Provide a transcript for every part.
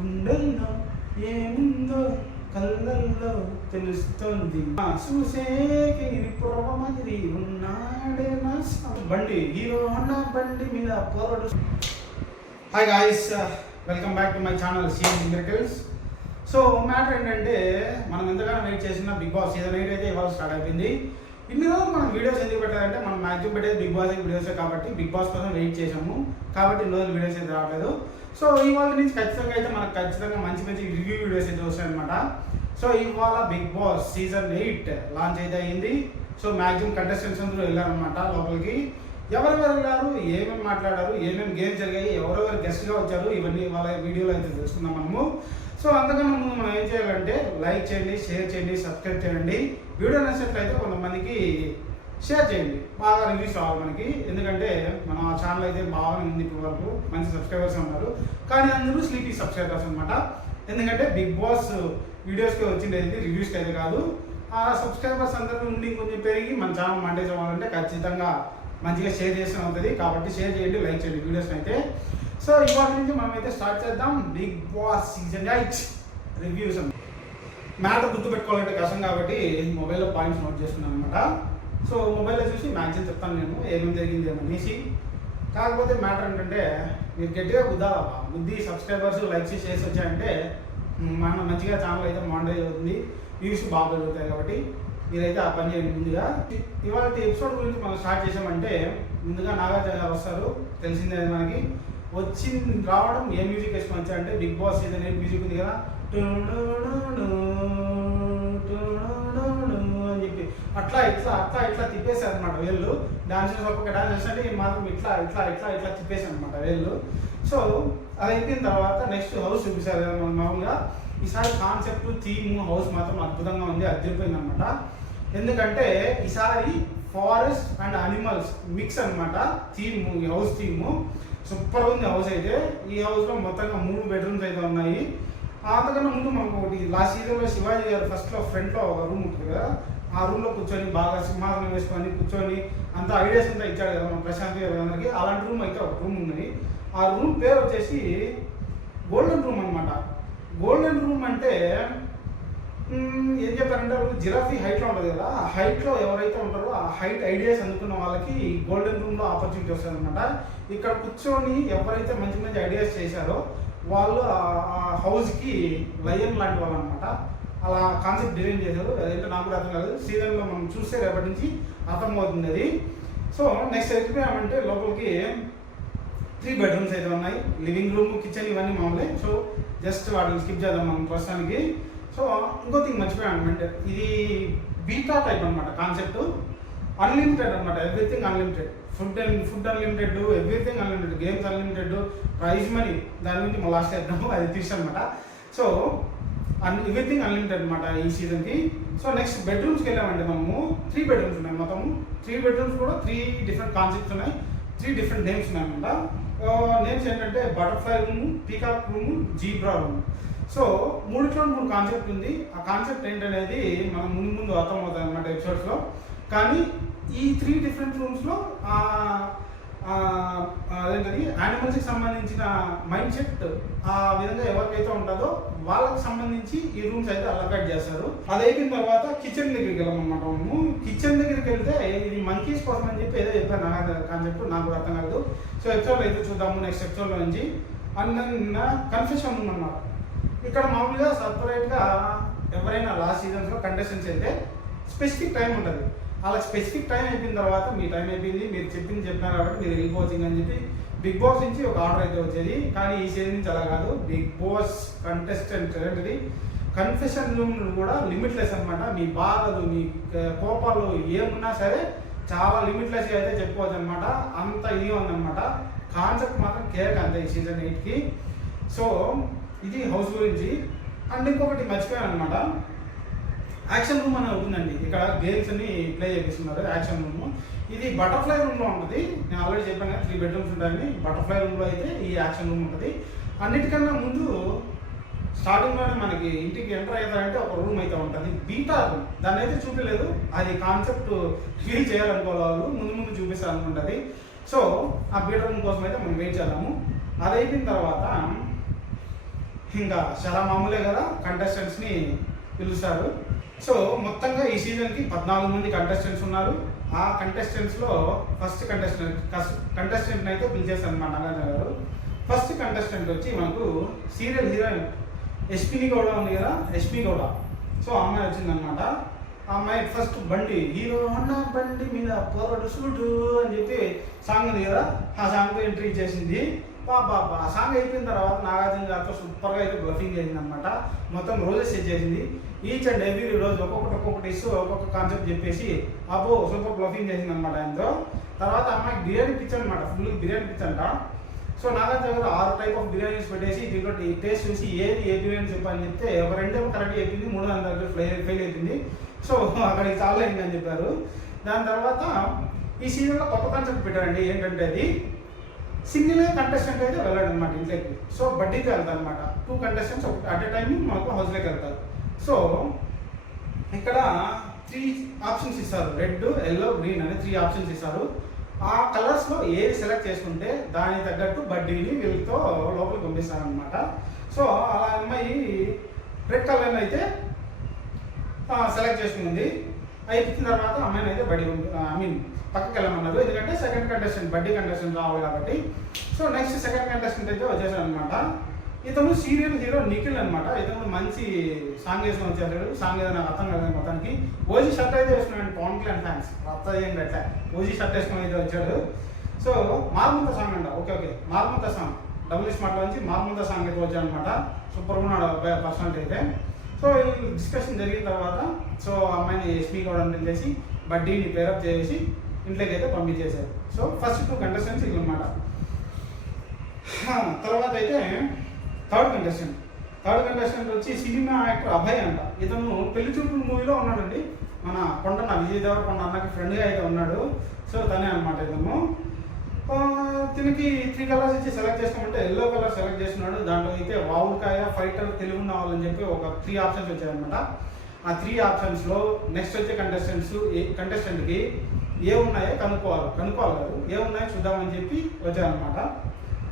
గుండెల్లో ఏముందో కళ్ళల్లో తెలుస్తుంది చూసేకి పురవమది ఉన్నాడే నా బండి హీరో అన్న బండి మీద పోరాడు. Hi guys, welcome back to my channel CM miracles. So matter ఏంటంటే, మనం ఎంతగానో వెయిట్ చేసిన బిగ్ బాస్ సీజన్ 8 అయితే ఇవాళ స్టార్ట్ అయిపోయింది. ఇన్ని రోజులు మనం వీడియోస్ ఎందుకు పెట్టాలంటే, మనం మ్యాక్సిమం పెట్టేది బిగ్ బాస్ వీడియోసే కాబట్టి బిగ్ బాస్ కోసం వెయిట్ చేసాము కాబట్టి ఇన్ని రోజులు వీడియోస్ అయితే రావట్లేదు. సో ఇవాళ నుంచి ఖచ్చితంగా అయితే మనకు ఖచ్చితంగా మంచి మంచి రివ్యూ వీడియోస్ అయితే వస్తాయన్నమాట. సో ఇవాళ బిగ్ బాస్ సీజన్ 8 లాంచ్ అయితే అయింది. సో మ్యాక్సిమం కంటెస్టెంట్స్ అందరూ వెళ్ళారనమాట లోపలికి. ఎవరెవరు వెళ్ళారు, ఏమేమి మాట్లాడారు, ఏమేమి గేమ్స్ జరిగాయి, ఎవరెవరు గెస్ట్గా వచ్చారు, ఇవన్నీ వాళ్ళ వీడియోలో అయితే తెలుసుకుందాం మనము. సో అంతకన్నా ముందు మనం ఏం చేయాలంటే లైక్ చేయండి, షేర్ చేయండి, సబ్స్క్రైబ్ చేయండి. వీడియో నచ్చినట్లయితే కొంతమందికి షేర్ చేయండి, బాగా రివ్యూస్ రావాలి మనకి. ఎందుకంటే మన ఛానల్ అయితే బాగానే ఉంది, ఇప్పుడు వరకు మంచి సబ్స్క్రైబర్స్ ఉన్నారు. కానీ అందరూ స్లీపీ సబ్స్క్రైబర్స్ అనమాట. ఎందుకంటే బిగ్ బాస్ వీడియోస్కి వచ్చిండేది రివ్యూస్కి అయితే కాదు. ఆ సబ్స్క్రైబర్స్ అందరూ నుండి కొంచెం పెరిగి మన ఛానల్ మాంటేజ్ అవ్వాలంటే ఖచ్చితంగా మంచిగా షేర్ చేస్తూ ఉంటుంది. కాబట్టి షేర్ చేయండి, లైక్ చేయండి వీడియోస్ని అయితే. సో ఇవాళ నుంచి మనం అయితే స్టార్ట్ చేద్దాం Bigg Boss season 8 reviews. Matter గుర్తుపెట్టుకోవాలంటే కష్టం కాబట్టి మొబైల్లో పాయింట్స్ నోట్ చేసుకున్నాను అనమాట. సో మొబైల్లో చూసి మ్యాక్సిమం చెప్తాను నేను ఏమేమి జరిగింది అనేసి. కాకపోతే మ్యాటర్ ఏంటంటే, మీరు గట్టిగా గుద్దాలబ్బా, బుద్ధి సబ్స్క్రైబర్స్ లైక్స్ చేసి వచ్చాయంటే మన మంచిగా ఛానల్ అయితే మానిటైజ్ అవుతుంది, వ్యూస్ బాగా పెరుగుతాయి. కాబట్టి మీరైతే ఆ పని చేయండి. ముందుగా ఇవాళ ఎపిసోడ్ గురించి మనం స్టార్ట్ చేసామంటే, ముందుగా నాగార్జున గారు వస్తారు, తెలిసిందే మనకి. రావడం ఏ మ్యూజిక్ వేసుకొని వచ్చారంటే, బిగ్ బాస్ సీజన్ 8 మ్యూజిక్ ఉంది కదా, అని చెప్పి అట్లా ఇట్లా తిప్పేశారు అనమాట వేళ్ళు. డాన్సర్స్ ఒక్కొక్క డాన్స్ అంటే మాత్రం ఇట్లా ఇట్లా ఇట్లా ఇట్లా తిప్పేశారు అనమాట వేళ్ళు. సో అది అయిపోయిన తర్వాత నెక్స్ట్ హౌస్ చూపిస్తారు కదా మనం మామూలుగా. ఈసారి కాన్సెప్ట్ థీమ్ హౌస్ మాత్రం అద్భుతంగా ఉంది, అదిరిపోయింది అనమాట. ఎందుకంటే ఈసారి ఫారెస్ట్ అండ్ అనిమల్స్ మిక్స్ అనమాట థీమ్, ఈ హౌస్ థీము సూపర్ ఉంది హౌస్ అయితే. ఈ హౌస్లో మొత్తంగా 3 బెడ్రూమ్స్ అయితే ఉన్నాయి. అంతకన్నా ముందు మనకు ఒకటి లాస్ట్ సీజన్లో శివాజీ గారు ఫస్ట్లో ఫ్రంట్లో ఒక రూమ్ ఉంటుంది కదా, ఆ రూమ్లో కూర్చొని బాగా సింహాసనం వేసుకొని కూర్చొని అంత ఐడియాస్ అంతా ఇచ్చాడు కదా మన ప్రశాంత్ గారు అందరికి. అలాంటి రూమ్ అయితే ఒక రూమ్ ఉంది. ఆ రూమ్ పేరు వచ్చేసి గోల్డెన్ రూమ్ అనమాట. గోల్డెన్ రూమ్ అంటే ఏం చెప్పారంటే, వాళ్ళు జిరాఫీ హైట్లో ఉంటుంది కదా, ఆ హైట్లో ఎవరైతే ఉంటారో ఆ హైట్ ఐడియాస్ అందుకున్న వాళ్ళకి గోల్డెన్ రూమ్లో ఆపర్చునిటీ వస్తుంది అనమాట. ఇక్కడ కూర్చొని ఎవరైతే మంచి మంచి ఐడియాస్ చేశారో వాళ్ళు ఆ హౌస్కి లయన్ లాంటి వాళ్ళు అనమాట. అలా కాన్సెప్ట్ డిజైన్ చేశారు. అదేంటో నాకు కూడా అర్థం కాదు, సీజన్లో మనం చూస్తే రేపటి నుంచి అర్థమవుతుంది అది. సో నెక్స్ట్ వెళ్ళిపోయామంటే లోపలికి 3 బెడ్రూమ్స్ అయితే ఉన్నాయి. లివింగ్ రూమ్, కిచెన్ ఇవన్నీ మామూలే. సో జస్ట్ వాటిని స్కిప్ చేద్దాం మనం ప్రస్తుతానికి. సో ఇంకో థింగ్ మర్చిపోయాను అంటే, ఇది బీటా టైప్ అనమాట కాన్సెప్ట్. అన్లిమిటెడ్ అనమాట, everything unlimited. Food unlimited, everything unlimited, games unlimited, prize money దాని గురించి మా లాస్ట్ చేద్దాము, అది తీసు అనమాట. సో ఎవ్రీథింగ్ అన్లిమిటెడ్ అనమాట ఈ సీజన్కి. సో నెక్స్ట్ బెడ్రూమ్స్కి వెళ్ళామంటే మనము 3 బెడ్రూమ్స్ ఉన్నాయి మొత్తము. 3 బెడ్రూమ్స్ కూడా 3 డిఫరెంట్ కాన్సెప్ట్స్ ఉన్నాయి, 3 డిఫరెంట్ నేమ్స్ ఉన్నాయి అనమాట. నేమ్స్ ఏంటంటే butterfly room, peacock room, zebra room. So 3 concept ఉంది. ఆ కాన్సెప్ట్ ఏంటనేది మనం ముందు అర్థమవుతుంది అనమాట ఎపిసోడ్స్లో. కానీ ఈ 3 డిఫరెంట్ రూమ్స్లో అదేంటది యానిమల్స్కి సంబంధించిన మైండ్ సెట్ ఆ విధంగా ఎవరికైతే ఉంటుందో వాళ్ళకి సంబంధించి ఈ రూమ్స్ అయితే అలొకేట్ చేస్తారు. అది అయిపోయిన తర్వాత కిచెన్ దగ్గరికి వెళ్ళామన్నమాట. మనము కిచెన్ దగ్గరికి వెళ్తే ఇది మంకీస్ కోసం అని చెప్పి ఏదో చెప్పారు, నాకు కాన్సెప్ట్ నాకు కూడా అర్థం కాదు. సో ఎపిసోడ్లో అయితే చూద్దాము నెక్స్ట్ ఎపిసోడ్లో నుంచి. అన్న కన్ఫ్యూషన్ ఉందన్నమాట. ఇక్కడ మామూలుగా సపరేట్గా ఎవరైనా లాస్ట్ సీజన్స్లో కంటెస్టెంట్స్ అయితే స్పెసిఫిక్ టైం ఉంటుంది. అలా స్పెసిఫిక్ టైం అయిపోయిన తర్వాత మీ టైం అయిపోయింది, మీరు చెప్పారు కాబట్టి మీరు వెళ్ళిపోవచ్చు అని చెప్పి బిగ్ బాస్ నుంచి ఒక ఆర్డర్ అయితే వచ్చేది. కానీ ఈ సీజన్ నుంచి అలా కాదు. బిగ్ బాస్ కంటెస్టెంట్ ఏంటిది కన్ఫెషన్ రూమ్ కూడా లిమిట్లెస్ అనమాట. మీ బాధలు, మీ కోపాలు ఏమున్నా సరే చాలా లిమిట్లెస్గా అయితే చెప్పుకోవచ్చు అనమాట. అంత ఇది ఉందన్నమాట. కాన్సెప్ట్ మాత్రం కేక్ అంతే ఈ సీజన్ 8కి. సో ఇది హౌస్ గురించి. అండ్ ఇంకొకటి మర్చిపోయాను అనమాట, యాక్షన్ రూమ్ అనేది ఉంటుందండి. ఇక్కడ గేమ్స్ అన్ని ప్లే చేపిస్తున్నారు యాక్షన్ రూమ్. ఇది బటర్ఫ్లై రూమ్లో ఉంటుంది. నేను ఆల్రెడీ చెప్పాను కదా 3 బెడ్రూమ్స్ ఉంటాయని. బటర్ఫ్లై రూమ్లో అయితే ఈ యాక్షన్ రూమ్ ఉంటుంది. అన్నిటికన్నా ముందు స్టార్టింగ్లోనే మనకి ఇంటికి ఎంటర్ అవుతారంటే ఒక రూమ్ అయితే ఉంటుంది, బీటా రూమ్. దాన్ని అయితే చూపించలేదు, అది కాన్సెప్ట్ ఫీల్ చేయాలనుకోవాలి వాళ్ళు, ముందు చూపిస్తారనుకుంటుంది. సో ఆ బీటా రూమ్ కోసం అయితే మనం వెయిట్ చేద్దాము. అది అయిపోయిన తర్వాత ఇంకా చాలా మామూలే కదా, కంటెస్టెంట్స్ని పిలుస్తారు. సో మొత్తంగా ఈ సీజన్కి 14 మంది కంటెస్టెంట్స్ ఉన్నారు. ఆ కంటెస్టెంట్స్లో ఫస్ట్ కంటెస్టెంట్ని అయితే పిలిచేస్తాను మా నాగార్జున గారు. ఫస్ట్ కంటెస్టెంట్ వచ్చి మనకు సీరియల్ హీరోయిన్ యష్మిని గౌడ ఉంది కదా, యష్మి గౌడ. సో అమ్మాయి వచ్చిందనమాట. ఆ అమ్మాయి ఫస్ట్ బండి హీరో అన్న బండి మీద పొరడు సూటు అని చెప్పి సాంగ్ ఉంది కదా, ఆ సాంగ్తో ఎంట్రీ చేసింది. బాబా ఆ సాంగ్ అయిపోయిన తర్వాత నాగార్జున గారితో సూపర్గా అయితే బ్లఫింగ్ చేసింది అనమాట. మొత్తం రోజెస్ సెట్ చేసింది. ఈచ్ అండ్ ఎవ్రీ రోజు ఒక్కొక్కటి ఇస్తూ ఒక్కొక్క కాన్సెప్ట్ చెప్పేసి అబ్బో సూపర్ బ్లఫింగ్ చేసింది అనమాట ఆయనతో. తర్వాత అమ్మాయికి బిర్యానీ పిచ్చి అనమాట, ఫుల్ బిర్యానీ పిచ్చి అంట. సో నాగార్జున గారు 6 టైప్ ఆఫ్ బిర్యానీస్ పెట్టేసి దీంట్లో టేస్ట్ చూసి ఏ బిర్యానీ చెప్పని చెప్తే ఒక 2 కరెక్ట్ చెప్పింది, 3 దగ్గర ఫెయిల్ అయిపోయింది. సో అక్కడికి చాలా అయింది అని చెప్పారు. దాని తర్వాత ఈ సీజన్లో కొత్త కాన్సెప్ట్ పెట్టారండి. ఏంటంటే అది సింగిల్ కంటెస్టెంట్ అయితే వెళ్ళాడు అనమాట ఇంట్లోకి. సో బడ్డీకి వెళ్తారు అనమాట. 2 కంటెస్టెంట్స్ అట్ ఎ టైం మనకు హౌస్లోకి వెళ్తారు. సో ఇక్కడ 3 ఆప్షన్స్ ఇస్తారు, రెడ్, ఎల్లో, గ్రీన్ అని 3 ఆప్షన్స్ ఇస్తారు. ఆ కలర్స్లో ఏది సెలెక్ట్ చేసుకుంటే దానికి తగ్గట్టు బడ్డీని వీళ్ళతో లోపలికి పంపిస్తారనమాట. సో అలా అమ్మాయి రెడ్ కలర్ అయితే సెలెక్ట్ చేసుకుంది. అయిపోయిన తర్వాత అమ్మాయిని అయితే పక్కకి వెళ్ళమన్నారు. ఎందుకంటే సెకండ్ కంటెస్టెంట్ బడ్డీ కంటెస్టెంట్ రావాలి కాబట్టి. సో నెక్స్ట్ సెకండ్ కంటెస్టెంట్ అయితే వచ్చేసాడు అనమాట. ఇతను సీరియల్ హీరో నిఖిల్ అనమాట. ఇతను మంచి సాంగ్ వేసుకొని వచ్చారు. సాంగ్ ఏదో నాకు అర్థం కాలేదు మొత్తానికి. ఓజీ షర్ట్ అయితే వేసుకున్నాడు, పవన్ కళ్యాణ్ ఫ్యాన్స్ అర్థం ఏంటి అట్లా ఓజీ షర్ట్ వేసుకొని అయితే వచ్చాడు. సో మార్ముంత సాంగ్ అంట. ఓకే మార్ముంత సాంగ్ డబుల్ స్మార్ట్లో నుంచి మార్ముంత సాంగ్ అయితే వచ్చాడు అనమాట. సూపర్గా ఉన్నాడు అబ్బాయి పర్సనాలిటీ అయితే. సో ఈ డిస్కషన్ జరిగిన తర్వాత సో అమ్మాయిని యష్మి గౌడ పిలిచేసి బడ్డీని పేరప్ చేసి ఇంట్లోకి అయితే పంపించేశారు. సో ఫస్ట్ 2 కంటెస్టెంట్స్ ఇది అనమాట. తర్వాత అయితే థర్డ్ కంటెస్టెంట్ వచ్చి సినిమా యాక్టర్ అభయ్ అంట. ఇతను పెళ్లి చూపుల మూవీలో ఉన్నాడండి. మన కొండన్న విజయ్ దేవరకొండ అన్నకి ఫ్రెండ్గా అయితే ఉన్నాడు. సో తనే అనమాట ఇతను. దీనికి 3 కలర్స్ ఇచ్చి సెలెక్ట్ చేసుకోమంటే ఎల్లో కలర్ సెలెక్ట్ చేస్తున్నాడు. దాంట్లో అయితే వావుకాయ, ఫైటర్, తెలుగు ఉన్న వాళ్ళని చెప్పి ఒక 3 ఆప్షన్స్ వచ్చాయన్నమాట. ఆ 3 ఆప్షన్స్లో నెక్స్ట్ వచ్చే కంటెస్టెంట్కి ఏ ఉన్నాయో కనుక్కోవాలి కాదు, ఏ ఉన్నాయో చూద్దామని చెప్పి వచ్చారనమాట.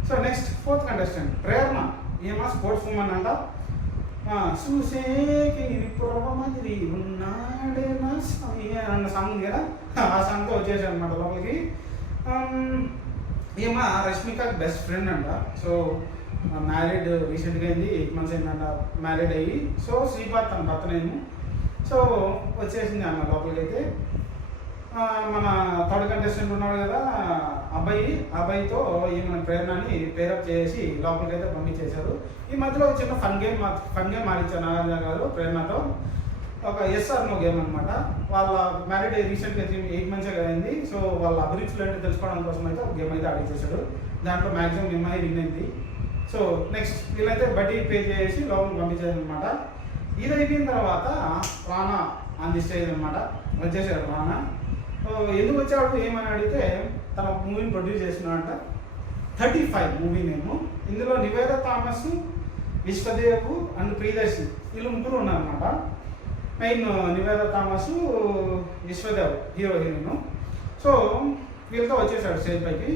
సో నెక్స్ట్ 4th కంటెస్టెంట్ ప్రేరణ. ఏమా స్పోర్ట్స్ ఉమెన్ అంట. చూసేకి పురవమది ఉన్నాడే నా అన్న సాంగ్ ఉంది కదా, ఆ సాంగ్తో వచ్చేసాడు అనమాట లోపలికి. ఏమా రష్మిక బెస్ట్ ఫ్రెండ్ అంట. సో మ్యారీడ్ రీసెంట్గా అయింది, 8 months అయిందంట మ్యారీడ్ అయ్యి. సో శ్రీపాద్ తన భర్త నేను. సో వచ్చేసింది అన్న లోపలికి అయితే. మన థర్డ్ కంటెస్టెంట్ ఉన్నాడు కదా అబ్బాయితో ఈమె ప్రేరణని పేరప్ చేసి లోపలికి అయితే పంపించేశారు. ఈ మధ్యలో ఒక చిన్న ఫన్ గేమ్ ఆడించారు నాగార్జున గారు ప్రేరణతో. ఒక ఎస్ఆర్ నో గేమ్ అనమాట. వాళ్ళ మ్యారీడ్ రీసెంట్గా 8 months అయింది. సో వాళ్ళ అభిరుచులు ఏంటో తెలుసుకోవడం కోసం అయితే ఒక గేమ్ అయితే ఆడించేశాడు. దాంట్లో మ్యాక్సిమం అమ్మాయి విన్ అయింది. సో నెక్స్ట్ వీళ్ళైతే బడ్డీ పే చేసి లోపలికి పంపించారు అనమాట. ఇది అయిపోయిన తర్వాత రానా ఆన్ ది స్టేజ్ అనమాట. వచ్చేసాడు రానా. ఎందుకు వచ్చాడు ఏమని అడిగితే తన మూవీని ప్రొడ్యూస్ చేస్తున్నాడంట. 35 movie name. ఇందులో నివేద థామస్, విశ్వదేవ్ అండ్ ప్రియదర్శి వీళ్ళు 3 ఉన్నారన్నమాట. Main Niveda Thomas, Vishwadev heroine. So వీళ్ళతో వచ్చేసాడు స్టేజ్ పైకి.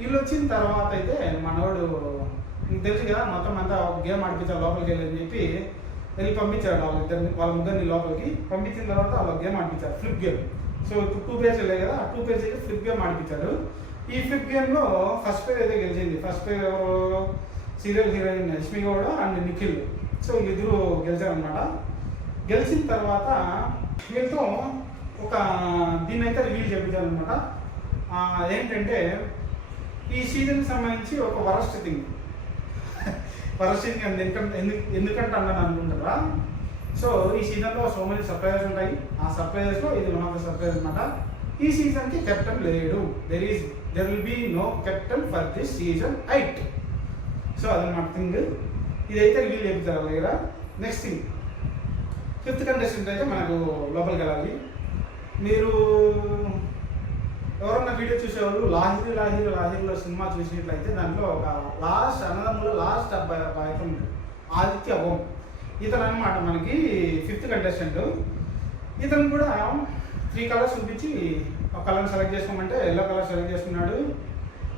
వీళ్ళు వచ్చిన తర్వాత అయితే మనోడు మీకు తెలుసు కదా మొత్తం అంతా ఒక గేమ్ ఆడిపించారు లోపలికి వెళ్ళని చెప్పి వెళ్ళి పంపించాడు వాళ్ళ ముగ్గురిని లోపలికి. పంపించిన తర్వాత వాళ్ళ గేమ్ ఆడిపించారు, ఫ్లిప్ గేమ్. సో ఇప్పుడు 2 పేర్స్ వెళ్ళాయి కదా, ఆ 2 పేర్స్ అయితే ఫ్లిప్ గేమ్ ఆడిపించారు. ఈ ఫ్లిప్ గేమ్లో ఫస్ట్ పేర్ అయితే గెలిచింది. ఫస్ట్ పేర్ ఎవరు serial heroine Yashmi Gowda and Nikhil. So వీళ్ళిద్దరూ గెలిచారనమాట. గెలిచిన తర్వాత వీళ్ళతో ఒక దీన్ని అయితే రివీల్ చేయించారనమాట. ఏంటంటే ఈ సీజన్కి సంబంధించి ఒక వరస్ట్ థింగ్ ఎందుకంటే అన్నాను అనుకుంటారా. సో ఈ సీజన్లో సో మెనీ సర్ప్రైజెస్ ఉంటాయి. ఆ సర్ప్రైజెస్లో ఇది వన్ ఆఫ్ ద సర్ప్రైజ్ అనమాట. ఈ సీజన్కి కెప్టెన్ లేడు. There will be no captain for this season 8. So అదనమాట థింగ్. ఇదైతే రివీల్ చేయించారు వాళ్ళ దగ్గర. నెక్స్ట్ థింగ్ 5th కంటెస్టెంట్ అయితే మనకు లోపలికి వెళ్ళాలి. మీరు ఎవరన్నా వీడియో చూసేవాళ్ళు లాహిరిలో సినిమా చూసినట్లయితే దాంట్లో ఒక అన్నదమ్ములో లాస్ట్ అబ్బాయి ఆదిత్య ఓం ఇతను అనమాట మనకి 5th కంటెస్టెంట్. ఇతను కూడా 3 కలర్స్ చూపించి ఒక కలర్ సెలెక్ట్ చేసుకోమంటే ఎల్లో కలర్ సెలెక్ట్ చేసుకున్నాడు.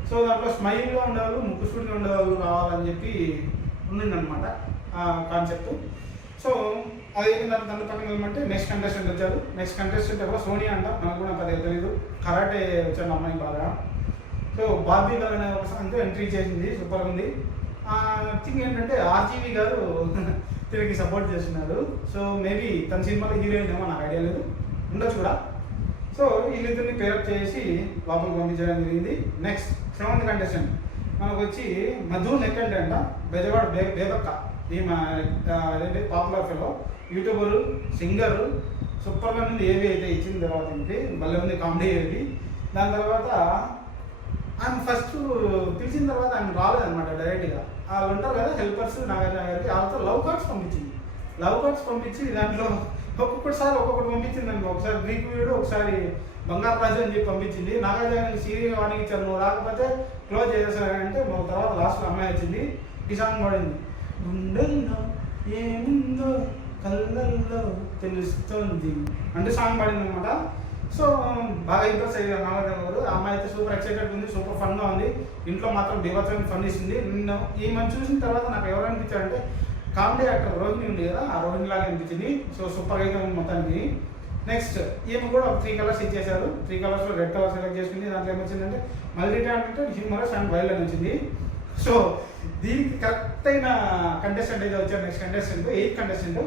సో దాంట్లో స్మైల్గా ఉండేవాళ్ళు, ముక్కుసూడిగా ఉండేవాళ్ళు రావాలని చెప్పి ఉండిందనమాట. కాన్సెప్ట్. సో అది అయిన తర్వాత దాని పక్కన వెళ్ళమంటే నెక్స్ట్ కంటెస్టెంట్ వచ్చారు. నెక్స్ట్ కంటెస్టెంట్ ఎవరో సోనియా అంట, మనకు కూడా పెద్దగా తెలియదు. కరాటే వచ్చాను అమ్మాయి బాగా. సో బార్బీ గర్ల్ అనే ఒక సాంగ్ ఎంట్రీ చేసింది, సూపర్ ఉంది. థింగ్ ఏంటంటే ఆర్జీవి గారు తిరిగి సపోర్ట్ చేస్తున్నారు. సో మేబీ తన సినిమాలో హీరోయిన్ ఏమో నాకు ఐడియా లేదు, ఉండొచ్చు కూడా. సో వీళ్ళిద్దరిని పేరప్ చేసి లోపలికి పంపించడం జరిగింది. నెక్స్ట్ 7th కంటెస్టెంట్ మనకు వచ్చి మధు నెక్కంటే అంట, బెజవాడ బేబక్క. ఈమె అదేంటి పాపులర్ ఫెలో, యూట్యూబరు, సింగరు, సూపర్గా ఉంది. ఏవి అయితే ఇచ్చిన తర్వాత ఏంటి భలే ఉంది, కామెడీ ఏవి. దాని తర్వాత ఆయన ఫస్ట్ పిలిచిన తర్వాత ఆయన రాలేదన్నమాట డైరెక్ట్గా. వాళ్ళు ఉంటారు కదా హెల్పర్స్ నాగార్జున గారికి, వాళ్ళతో లవ్ కార్డ్స్ పంపించింది. లవ్ కార్డ్స్ పంపించి దాంట్లో ఒక్కొక్కటిసారి ఒక్కొక్కటి పంపించింది అండి. ఒకసారి గ్రీక్ వీడు, ఒకసారి బంగారు రాజు అని చెప్పి పంపించింది. నాగార్జున గారికి సీరియల్గా వార్నింగ్ ఇచ్చారు, నువ్వు రాకపోతే క్లోజ్ చేసేసారంటే తర్వాత లాస్ట్లో అమ్మాయి వచ్చింది, ఈ సాంగ్ పడింది. గుండెల్లో ఏముందో కళ్ళల్లో తెలుస్తుంది అంటే సాంగ్ పడింది అనమాట. సో బాగా ఇంప్రెస్ అయ్యారు నాగార్జున గారు. ఆ అమ్మాయి అయితే సూపర్ ఎక్సైటెడ్ ఉంది, సూపర్ ఫన్గా ఉంది. ఇంట్లో మాత్రం బీభత్సమైన ఫన్ ఇస్తుంది. ఈమెను చూసిన తర్వాత నాకు ఎవరు అనిపించారంటే కామెడీ యాక్టర్ రోహిణి ఉంది కదా, ఆ రోహిణి లాగా అనిపించింది. సో సూపర్గా అయితే ఉంది మొత్తానికి. నెక్స్ట్ ఈమె కూడా 3 కలర్స్ ఇచ్చేసారు. 3 కలర్స్లో రెడ్ కలర్ సెలెక్ట్ చేసుకుంది. దాంట్లో ఏమొచ్చిందంటే multi talented, humorous and wild అని వచ్చింది. సో దీనికి కరెక్ట్ అయిన కంటెస్టెంట్ అయితే వచ్చారు. Next contestant 8th contestant.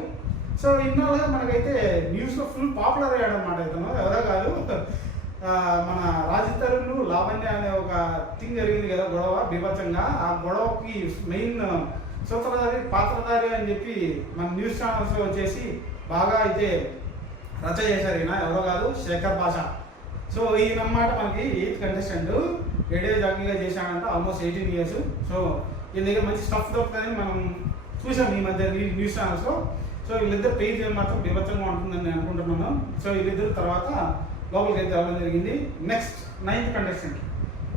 So ఇన్నాళ్ళుగా మనకైతే న్యూస్లో ఫుల్ పాపులర్ అయ్యాడు అనమాట. ఇతను ఎవరో కాదు, మన రాజతరుణ్ లావణ్య అనే ఒక థింగ్ జరిగింది కదా, గొడవ బీభత్సంగా. ఆ గొడవకి మెయిన్ సూత్రధారి, పాత్రధారి అని చెప్పి మన న్యూస్ ఛానల్స్లో వచ్చేసి బాగా అయితే రచ చేశారు. ఈయన ఎవరో కాదు, శేఖర్ భాష. సో ఈయనమాట మనకి 8th కంటెస్టెంట్. రేడియో జాకీగా చేశాడంట, ఆల్మోస్ట్ 18 years. సో ఈయన దగ్గర మంచి స్టఫ్ దొరుకుతుందని మనం చూసాం ఈ మధ్య న్యూస్ ఛానల్స్లో. సో వీళ్ళిద్దరు పేజ్ మాత్రం బీభత్సంగా ఉంటుందని నేను అనుకుంటున్నాను. సో వీళ్ళిద్దరు తర్వాత లోపలికి అయితే వెళ్ళడం జరిగింది. నెక్స్ట్ 9th కంటెస్టెంట్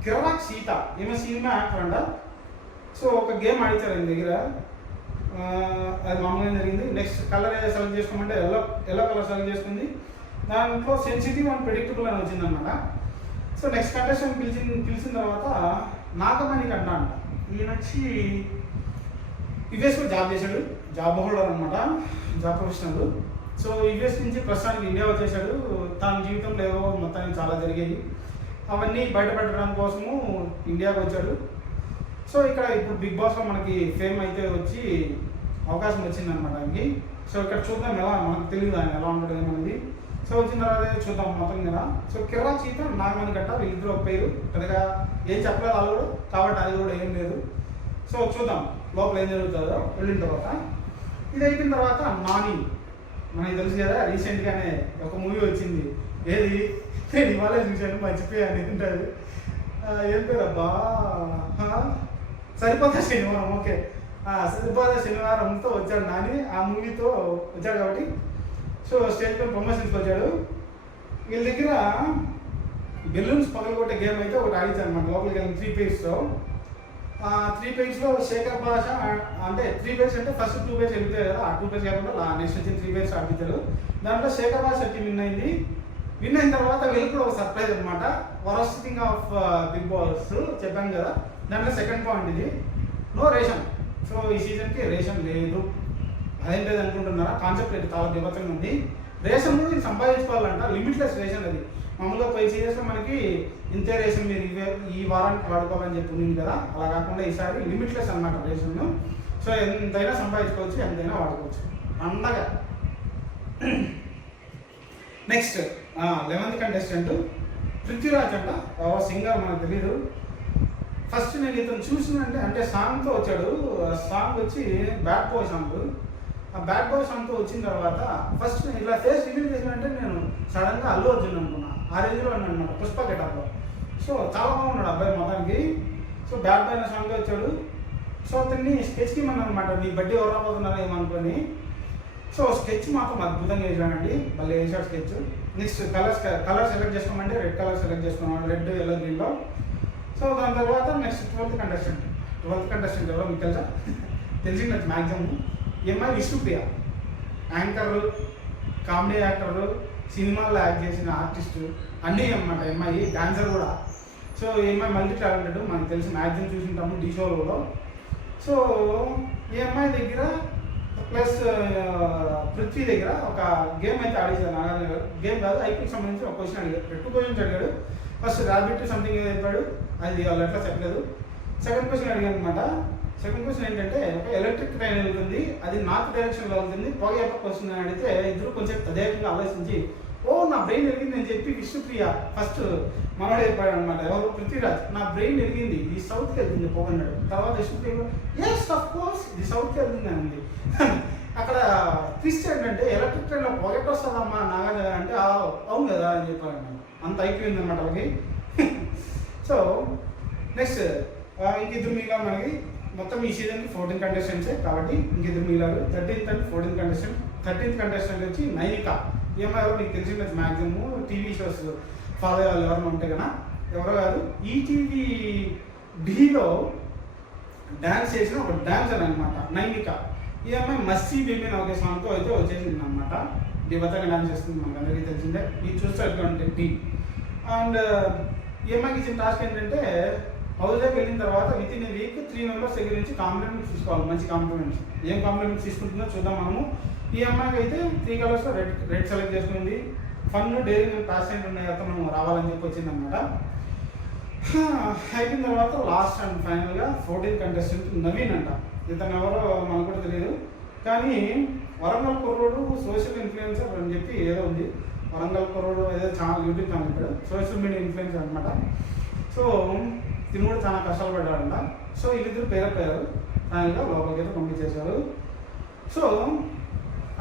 కిరాక్ సీత. ఈమె సినిమా యాక్టర్ అంట. సో ఒక గేమ్ ఆడించారు ఆయన దగ్గర, అది మామూలుగా జరిగింది. నెక్స్ట్ కలర్ ఏదో సెలెక్ట్ చేసుకోమంటే ఎల్లో కలర్ సెలెక్ట్ చేసుకుంది. దాంట్లో సెన్సిటివ్ అండ్ ప్రెడిక్టబుల్ అని వచ్చిందనమాట. సో నెక్స్ట్ కంటెస్టెంట్ పిలిచిన తర్వాత నాగమణి కంట అంట. ఈయన వచ్చి యుఎస్లో జాబ్ చేశాడు, జాబ్ హోల్డర్ అనమాట, జాబ్ ప్రొఫెషనల్. సో యుఎస్ నుంచి ప్రస్తుతానికి ఇండియా వచ్చేసాడు. తన జీవితంలో ఏవో మొత్తానికి చాలా జరిగాయి, అవన్నీ బయటపెట్టడం కోసము ఇండియాకి వచ్చాడు. సో ఇక్కడ ఇప్పుడు బిగ్ బాస్లో మనకి ఫేమ్ అయితే వచ్చి అవకాశం వచ్చిందనమాట ఆయనకి. సో ఇక్కడ చూద్దాం ఎలా, మనకు తెలియదు ఆయన ఎలా ఉంటాడు ఏమన్నది. సో వచ్చిన తర్వాత చూద్దాం మొత్తం కదా. సో కిరాక్ సీత, నాగమణి గట్ట వీళ్ళిద్దరు ఒక పేరు, పెద్దగా ఏం చెప్పలేదు వాళ్ళు కూడా, కాబట్టి అది కూడా ఏం లేదు. సో చూద్దాం లోపల ఏం జరుగుతుందో వెళ్ళిన తర్వాత. ఇది అయిపోయిన తర్వాత నాని, మనకి తెలుసు కదా రీసెంట్గానే ఒక మూవీ వచ్చింది. ఏది నేను ఇవాళ చూశాను, మర్చిపోయాను ఏంటది, ఏం పేరు అబ్బా, సరిపోతా శనివారం. ఓకే, సరిపోతా శనివారంతో వచ్చాడు నాని, ఆ మూవీతో వచ్చాడు కాబట్టి. సో స్టేజ్ పై ప్రమోషన్స్కి వచ్చాడు. వీళ్ళ దగ్గర బెలూన్స్ పగలగొట్టే గేమ్ అయితే ఒకటి ఆడించారు అనమాట. లోపలికి వెళ్ళిన 3 పేజ్తో. 3 పేజ్లో శేఖర్ భాష అంటే 3 పేజ్ అంటే ఫస్ట్ 2 పేజ్ వెళ్ళిపోయాయి కదా, ఆ 2 పేజ్ కాకుండా నెక్స్ట్ వచ్చిన 3 పేజ్ ఆడించారు. దాంట్లో శేఖర్ భాష టీం విన్ అయింది. విన్ అయిన తర్వాత వీళ్ళకి కూడా ఒక సర్ప్రైజ్ అనమాట. Worst thing of Bigg Boss చెప్పాను కదా, దాంట్లో సెకండ్ పాయింట్ ఇది, నో రేషన్. సో ఈ సీజన్కి రేషన్ లేదు. అదేం లేదు అనుకుంటున్నారా, కాన్సెప్ట్ అయితే చాలా బీభత్సంగా ఉంది. రేషన్ కూడా ఇది సంపాదించుకోవాలంట, లిమిట్లెస్ రేషన్. అది మామూలుగా పై సీజన్స్లో మనకి ఇంతే రేషన్ మీరు ఈ వారానికి వాడుకోవాలని చెప్పి ఉంది కదా, అలా కాకుండా ఈసారి లిమిట్లెస్ అన్నమాట రేషన్. సో ఎంతైనా సంపాదించుకోవచ్చు, ఎంతైనా వాడుకోవచ్చు అండగా. నెక్స్ట్ 11th కంటెస్టెంట్ పృథ్వీరాజ్ అంట, సింగర్ మనకు తెలీదు. ఫస్ట్ నేను ఇతను చూసినంటే అంటే సాంగ్తో వచ్చాడు. సాంగ్ వచ్చి బ్యాడ్ బాయ్ సాంగ్. ఆ బ్యాడ్ బాయ్ సాంగ్తో వచ్చిన తర్వాత ఫస్ట్ నేను ఇలా ఫేస్ రివీల్ చేసినంటే నేను సడన్గా అల్లు అర్జున్ అనుకున్నా, ఆ రేంజ్లో అనమాట, పుష్ప గెటప్లో. సో చాలా బాగున్నాడు అబ్బాయి మొత్తానికి. సో బ్యాడ్ బాయ్ అనే సాంగ్తో వచ్చాడు. సో అతన్ని స్కెచ్కి ఇమ్మన్నాను అనమాట, నీ బడ్డీ ఎవరు రాబోతున్నారో ఏమనుకొని. సో స్కెచ్ మాత్రం అద్భుతంగా వేసాడండి, మళ్ళీ వేసాడు స్కెచ్. నెక్స్ట్ కలర్ సెలెక్ట్ చేసుకోమంటే రెడ్ కలర్ సెలెక్ట్ చేసుకున్నాను, రెడ్ ఎల్లో గ్రీన్లో. సో దాని తర్వాత నెక్స్ట్ 12th కంటెస్టెంట్ ఎవరో మీకు తెలుసా, తెలిసిండొచ్చు మ్యాక్సిమం. ఎంఐ విష్ణుప్రియ, యాంకర్, కామెడీ యాక్టర్, సినిమాల్లో యాక్ట్ చేసిన ఆర్టిస్టు అన్నీ అన్నమాట. ఎంఐ డాన్సర్ కూడా. సో ఎంఐ మల్టీ టాలెంటెడ్, మనకు తెలిసి మ్యాక్సిమం చూసింటాము డీ షోలో. సో ఈ అమ్మాయి దగ్గర ప్లస్ పృథ్వీ దగ్గర ఒక గేమ్ అయితే ఆడేసారు నాగార్జున గారు. గేమ్ కాదు, ఐపీకి సంబంధించి ఒక క్వశ్చన్ అడిగారు, 2 క్వశ్చన్స్ అడిగాడు. ఫస్ట్ ర్యాబిట్ సంథింగ్ ఏదో చెప్పాడు, అది వాళ్ళు ఎట్లా చెప్పలేదు. సెకండ్ క్వశ్చన్ అడిగాను అనమాట. సెకండ్ క్వశ్చన్ ఏంటంటే, ఒక ఎలక్ట్రిక్ ట్రైన్ వెళ్తుంది, అది నార్త్ డైరెక్షన్లో వెళ్తుంది, పొగ ఎప్పటికి వస్తుంది అని అడిగితే ఇద్దరు కొంచెం తదేకంగా ఆలోచించి, ఓ నా బ్రెయిన్ ఎరిగింది అని చెప్పి విష్ణుప్రియ ఫస్ట్ మనోడు చెప్పాడు అనమాట. ఎవరు? పృథ్వీరాజ్. నా బ్రెయిన్ ఎరిగింది, ఇది సౌత్కి వెళ్తుంది పొగ అన్నాడు. తర్వాత విష్ణుప్రియ ఎస్ ఆఫ్ కోర్స్ ఇది సౌత్కి వెళ్తుంది అంది. అక్కడ ట్విస్ట్ ఏంటంటే, ఎలక్ట్రిక్ ట్రైన్లో పొగ ఎట్లా వస్తుందమ్మా నాగార్జున అంటే అవును కదా అని చెప్పాడు అనమాట. అంత అయిపోయింది అనమాట వాళ్ళకి. సో నెక్స్ట్ ఇంకిద్దరు మిగిలారు మనకి. మొత్తం ఈ సీజన్కి 14 కంటెస్టెంట్సే కాబట్టి ఇంకిద్దరు మిగిలారు. 13th and 14th contestant. 13th contestant వచ్చి నైనిక. ఈఎంఐ ఎవరు నీకు తెలిసిండొచ్చు, మ్యాక్సిమం టీవీ షోస్ ఫాలో అయ్యే వాళ్ళు ఎవరైనా ఉంటే కదా, ఎవరో కాదు, ఈటీవీ డీలో డ్యాన్స్ చేసిన ఒక డాన్సర్ అనమాట నైనిక. ఈఎంఐ మస్సీ బేబీ అనే ఒక సాంగ్తో అయితే వచ్చేసింది అనమాట. దివతగా డాన్స్ చేస్తుంది, మనకు అందరికీ తెలిసిందే. ఇది చూస్తే టీ. అండ్ ఈఎంఐకి ఇచ్చిన టాస్క్ ఏంటంటే, హౌస్లోకి వెళ్ళిన తర్వాత with in a week 3 members దగ్గర నుంచి కాంప్లిమెంట్స్ తీసుకోవాలి, మంచి కాంప్లిమెంట్స్. ఏం కాంప్లిమెంట్స్ తీసుకుంటుందో చూద్దాం మనము. ఈ అమ్మాయికి అయితే 3 కలర్స్లో రెడ్ సెలెక్ట్ చేసుకుంది. ఫన్, డేరింగ్ అండ్ ప్యాషనెట్ ఉన్నాయి అతను రావాలని చెప్పి వచ్చింది అనమాట. అయిపోయిన తర్వాత లాస్ట్ అండ్ ఫైనల్గా 14th కంటెస్టెంట్ నవీన్ అంట. ఇతను ఎవరో మనకు కూడా తెలియదు, కానీ వరంగల్ కుర్రోడు సోషల్ ఇన్ఫ్లుయెన్సర్ అని చెప్పి ఏదో ఉంది. వరంగల్ కుర్రోడు ఏదో ఛానల్, యూట్యూబ్ ఛానల్ పెట్టాడు, సోషల్ మీడియా ఇన్ఫ్లుయెన్సర్ అనమాట. సో తిను కూడా చాలా కష్టాలు పడ్డాడంట. సో వీళ్ళిద్దరు పేరు ఫైనల్గా లోపలికి అయితే పంపించేశారు. సో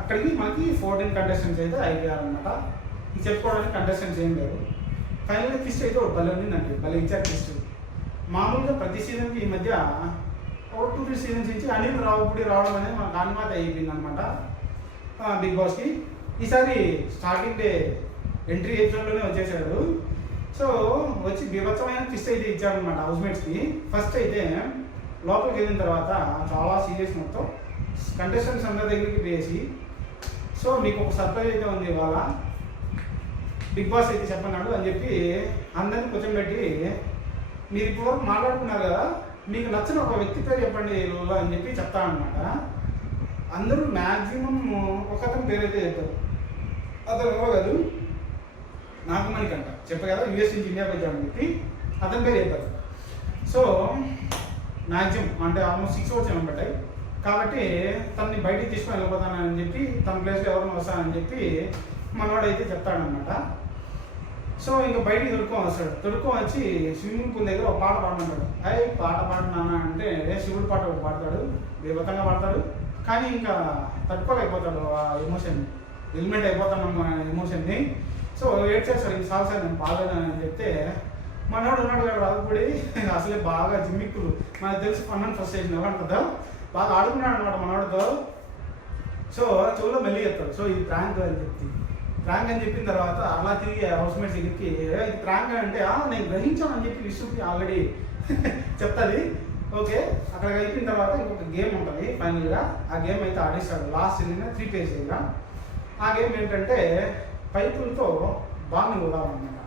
అక్కడికి మనకి 14 కంటెస్టెంట్స్ అయితే అయిపోయారనమాట. ఇది చెప్పుకోవడానికి కంటెస్టెంట్స్ ఏం లేరు. ఫైనల్గా ట్విస్ట్ అయితే ఒక భలే ఉండిందండి, భలే ఇచ్చారు ట్విస్ట్. మామూలుగా ప్రతి సీజన్కి ఈ మధ్య ఒక 2-3 సీజన్స్ నుంచి అనిల్ రావుపూడి రావడం అనేది మనకు అనుమాత అయిపోయింది అనమాట బిగ్ బాస్కి. ఈసారి స్టార్టింగ్ డే ఎంట్రీ ఎపిసోడ్లోనే వచ్చేసాడు. సో వచ్చి బీభత్సమైన ట్విస్ట్ అయితే ఇచ్చాడనమాట హౌస్మేట్స్కి. ఫస్ట్ అయితే లోపలికి వెళ్ళిన తర్వాత చాలా సీరియస్ మొత్తం కంటెస్టెంట్స్ అందరి దగ్గరికి వేసి, సో మీకు ఒక సర్ప్రైజ్ అయితే ఉంది ఇవాళ, బిగ్ బాస్ అయితే చెప్పన్నాడు అని చెప్పి అందరినీ కూర్చోబెట్టి, మీరు ఇప్పటివరకు మాట్లాడుకున్నారు కదా, మీకు నచ్చిన ఒక వ్యక్తి పేరు చెప్పండి అని చెప్పి చెప్తానమాట. అందరూ మ్యాక్సిమం ఒకతని పేరు అయితే చెప్పారు. అతను ఎవరో కాదు, నాగమణికంట. చెప్పే కదా యూఎస్ నుంచి ఇండియాకి వచ్చామని చెప్పి అతని పేరు చెప్పారు. సో మ్యాక్సిమం అంటే ఆల్మోస్ట్ 6 అవర్స్ ఏమబడ్డాయి కాబట్టి తనని బయటికి తీసుకొని వెళ్ళిపోతానని చెప్పి, తన ప్లేస్లో ఎవరైనా వస్తానని చెప్పి మనవాడైతే చెప్తాడనమాట. సో ఇంకా బయటికి తొడుక్కొని వచ్చి స్విమ్మింగ్ పూల్ దగ్గర ఒక పాట పాడమంటాడు. పాట పాడినానా అంటే శివుడు పాట ఒకటి పాడతాడు, బీభత్సంగా పాడతాడు. కానీ ఇంకా తట్టుకోలేకపోతాడు ఆ ఎమోషన్, ఎలిమెంట్ అయిపోతాను ఎమోషన్ని. సో ఏడ్ చేస్తాడు, ఇంక సార్ నేను పాడలేదని చెప్తే మనోడు ఉన్నాడు కదా రాదుపూడి, అసలే బాగా జిమ్మిక్కులు, మనకు తెలిసి ఫన్ ఫస్ట్ స్టేషన్ ఎలా ఉంటుందో బాగా ఆడుకున్నాడు అనమాట మనోడితో. సో చెవులో మెల్లి చెప్తాడు, సో ఇది ప్రాంక్ అని చెప్తే, ప్రాంక్ అని చెప్పిన తర్వాత అలా తిరిగి హౌస్మేట్స్ దగ్గరికి ఇది ప్రాంక్ అంటే నేను గ్రహించాను అని చెప్పి విష్ణుకి ఆల్రెడీ చెప్తుంది. ఓకే, అక్కడికి అయిపోయిన తర్వాత ఇంకొక గేమ్ ఉంటుంది ఫైనల్గా. ఆ గేమ్ అయితే ఆడేస్తాడు లాస్ట్ వెళ్ళిన 3 పేజ్ దగ్గర. ఆ గేమ్ ఏంటంటే పైపులతో బాల్ని కొడాలన్నమాట.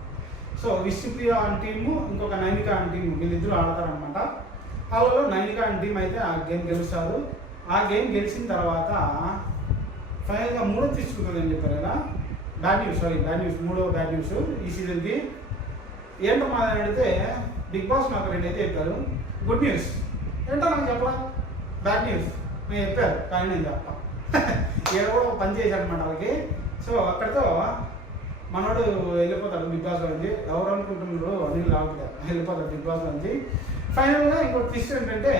సో విష్ణుప్రియ అని టీము, ఇంకొక నైనిక అని టీము, వీళ్ళిద్దరూ ఆడతారనమాట. వాళ్ళలో నైనిక అని టీం అయితే ఆ గేమ్ గెలుస్తారు. ఆ గేమ్ గెలిచిన తర్వాత ఫైనల్గా 3వ తీసుకుంటుంది అని చెప్పారు కదా, బ్యాడ్ న్యూస్, 3వ బ్యాడ్ న్యూస్ ఈ సీజన్కి. ఏంటో మా అడిగితే బిగ్ బాస్ నాకు 2 అయితే చెప్పారు. గుడ్ న్యూస్ ఏంటో నాకు చెప్పరా, బ్యాడ్ న్యూస్ నేను చెప్పారు కానీ నేను చెప్పా. ఏదో కూడా పని చేశాడు అనమాట వాళ్ళకి. సో అక్కడితో మనోడు వెళ్ళిపోతాడు బిగ్ బాస్ నుంచి. ఎవరు అనుకుంటున్నారు అనిల్ రావుపూడి వెళ్ళిపోతాడు బిగ్ బాస్ నుంచి. ఫైనల్గా ఇంకో ట్విస్ట్ ఏంటంటే,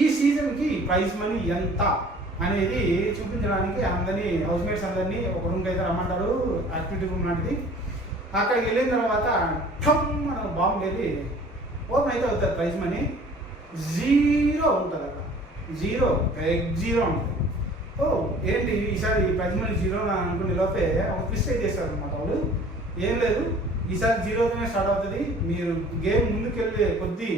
ఈ సీజన్కి ప్రైజ్ మనీ ఎంత అనేది చూపించడానికి అందరినీ హౌస్మేట్స్ అందరినీ ఒక రూమ్కి అయితే రమ్మంటారు, యాక్టివిటీ రూమ్ లాంటిది. అక్కడికి వెళ్ళిన తర్వాత మన బాంబు వెళ్ళి ఓపెన్ అయితే అవుతుంది. ప్రైజ్ మనీ 0 ఉంటుంది అక్కడ, 0 ఉంటుంది. ఓ ఏంటి ఈసారి ప్రైజ్ మనీ 0 అనుకునే లోపే ఒక ట్విస్ట్ అయితే చేస్తారు అనమాట వాళ్ళు. ఏం లేదు, ఈసారి 0తోనే స్టార్ట్ అవుతుంది. మీరు గేమ్ ముందుకెళ్ళే కొద్దీ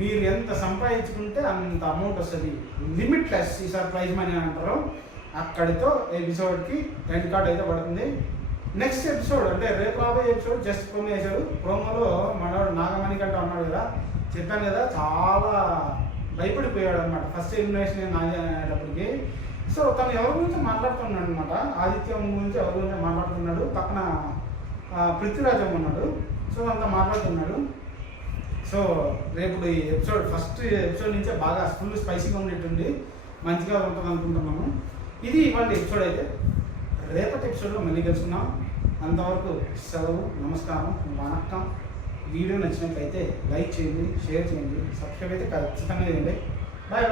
మీరు ఎంత సంపాదించుకుంటే అంత అమౌంట్ వస్తుంది, లిమిట్లెస్ ఈసారి ప్రైజ్ మనీ అంటారు. అక్కడితో ఎపిసోడ్కి ఎండ్ కార్డ్ అయితే పడుతుంది. నెక్స్ట్ ఎపిసోడ్ అంటే రేపు రాబోయే ఎపిసోడ్ జస్ట్ ప్రోమో వేశాడు. ప్రోమోలో మనోడు నాగమణికంట ఉన్నాడు కదా, చెప్పాను కదా చాలా భయపడిపోయాడు అనమాట ఫస్ట్ ఎలిమినేషన్ నాది అనేటప్పటికి. సో తను ఎవరి గురించి మాట్లాడుతున్నాడు అనమాట, ఆదిత్యం గురించి ఎవరి గురించి మాట్లాడుతున్నాడు, పక్కన పృథ్వీరాజం ఉన్నాడు. సో అంతా మాట్లాడుతున్నాడు. సో రేపు ఈ ఎపిసోడ్ ఫస్ట్ ఎపిసోడ్ నుంచే బాగా ఫుల్ స్పైసీగా ఉండేటువంటి మంచిగా ఉంటుంది అనుకుంటున్నాము. ఇది ఇవాళ ఎపిసోడ్ అయితే. రేపటి ఎపిసోడ్లో మళ్ళీ కలుసుకున్నాం. అంతవరకు సెలవు, నమస్కారం, వణక్కం. వీడియో నచ్చినట్లయితే లైక్ చేయండి, షేర్ చేయండి, సబ్స్క్రైబ్ అయితే ఖచ్చితంగా చేయండి. Bye bye.